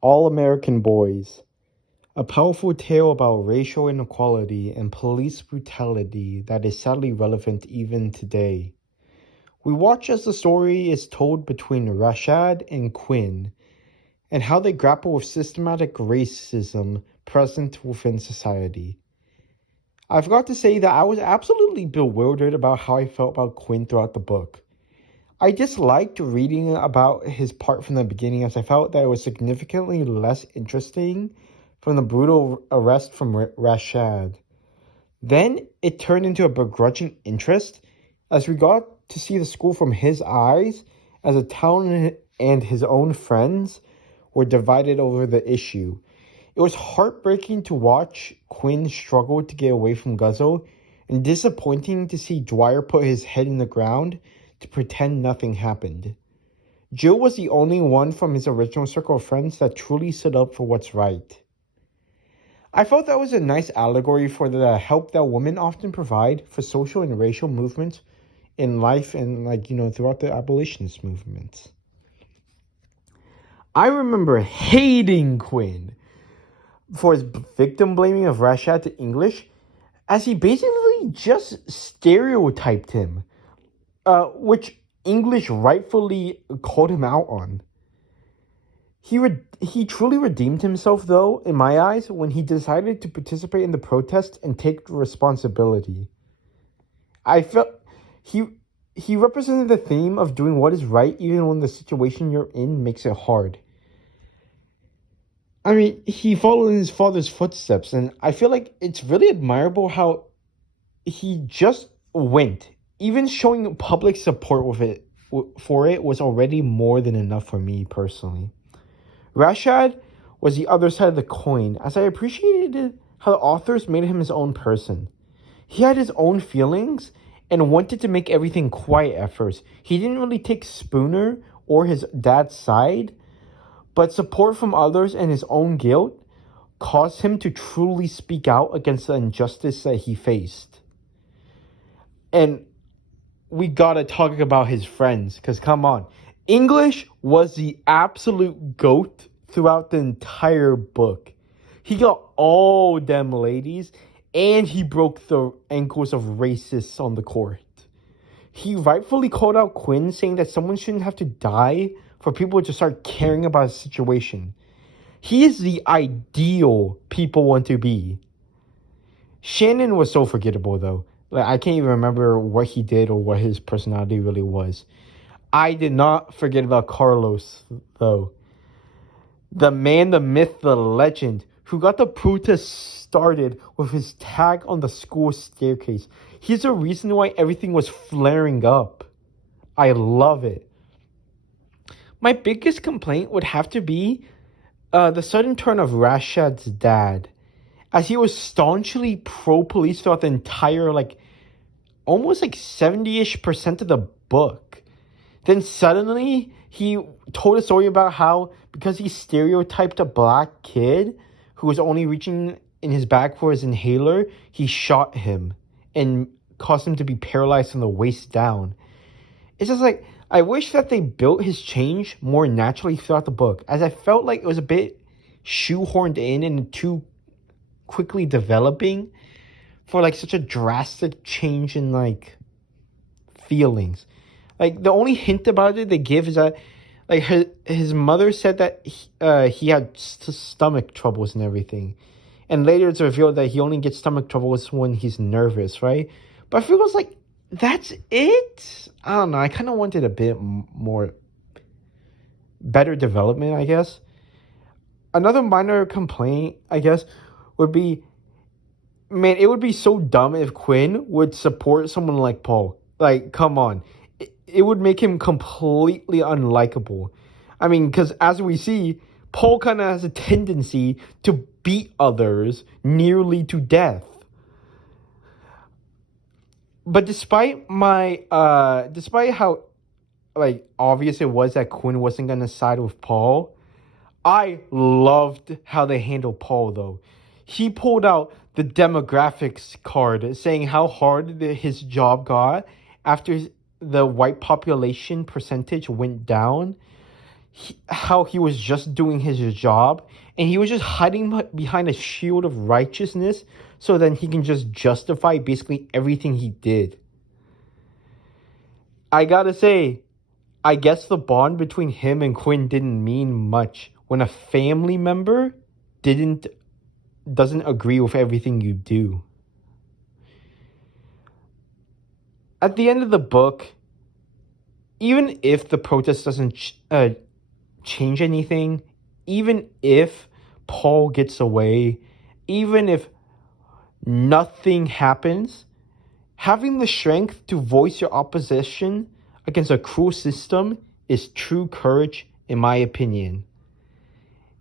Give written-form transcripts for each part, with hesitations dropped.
All American Boys, a powerful tale about racial inequality and police brutality that is sadly relevant even today. We watch as the story is told between Rashad and Quinn and how they grapple with systematic racism present within society. I've got to say that I was absolutely bewildered about how I felt about Quinn throughout the book. I disliked reading about his part from the beginning as I felt that it was significantly less interesting from the brutal arrest from Rashad. Then it turned into a begrudging interest as we got to see the school from his eyes as a town and his own friends were divided over the issue. It was heartbreaking to watch Quinn struggle to get away from Guzzo and disappointing to see Dwyer put his head in the ground to pretend nothing happened. Jill was the only one from his original circle of friends that truly stood up for what's right. I felt that was a nice allegory for the help that women often provide for social and racial movements in life and throughout the abolitionist movements. I remember hating Quinn for his victim blaming of Rashad to English as he basically just stereotyped him, which English rightfully called him out on. He truly redeemed himself, though, in my eyes, when he decided to participate in the protest and take responsibility. I felt he represented the theme of doing what is right even when the situation you're in makes it hard. I mean, he followed in his father's footsteps, and I feel like it's really admirable how he just went. Even showing public support for it was already more than enough for me personally. Rashad was the other side of the coin, as I appreciated how the authors made him his own person. He had his own feelings and wanted to make everything quiet at first. He didn't really take Spooner or his dad's side, but support from others and his own guilt caused him to truly speak out against the injustice that he faced. And we gotta talk about his friends, because come on. English was the absolute GOAT throughout the entire book. He got all them ladies, and he broke the ankles of racists on the court. He rightfully called out Quinn, saying that someone shouldn't have to die for people to start caring about a situation. He is the ideal people want to be. Shannon was so forgettable, though. Like, I can't even remember what he did or what his personality really was. I did not forget about Carlos, though. The man, the myth, the legend, who got the protest started with his tag on the school staircase. He's the reason why everything was flaring up. I love it. My biggest complaint would have to be the sudden turn of Rashad's dad, as he was staunchly pro-police throughout the entire, almost 70-ish% of the book. Then suddenly, he told a story about how, because he stereotyped a black kid who was only reaching in his bag for his inhaler, he shot him and caused him to be paralyzed from the waist down. It's just like, I wish that they built his change more naturally throughout the book, as I felt like it was a bit shoehorned in and too quickly developing for such a drastic change in feelings. The only hint about it they give is that his mother said that he had stomach troubles and everything, and later it's revealed that he only gets stomach troubles when he's nervous, right? But I feel like that's it. I don't know. I kind of wanted a bit more better development, I guess. Another minor complaint, I guess, would be, man, it would be so dumb if Quinn would support someone like Paul. Come on. It would make him completely unlikable. I mean, because as we see, Paul kind of has a tendency to beat others nearly to death. But despite how obvious it was that Quinn wasn't gonna side with Paul, I loved how they handled Paul, though. He pulled out the demographics card saying how hard his job got after the white population percentage went down. how he was just doing his job and he was just hiding behind a shield of righteousness so then he can just justify basically everything he did. I gotta say, I guess the bond between him and Quinn didn't mean much when a family member didn't doesn't agree with everything you do. At the end of the book, even if the protest doesn't change anything, even if Paul gets away, even if nothing happens, having the strength to voice your opposition against a cruel system is true courage, in my opinion.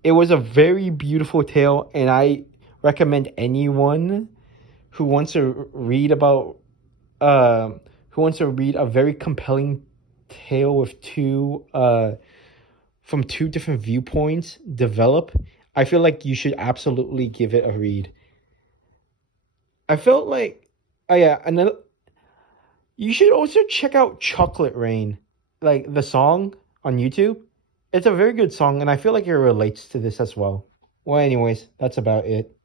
It was a very beautiful tale, and I recommend anyone who wants to read about, who wants to read a very compelling tale with from two different viewpoints develop. I feel like you should absolutely give it a read. I felt like, oh yeah, another. You should also check out Chocolate Rain, like the song on YouTube. It's a very good song, and I feel like it relates to this as well. Well, anyways, that's about it.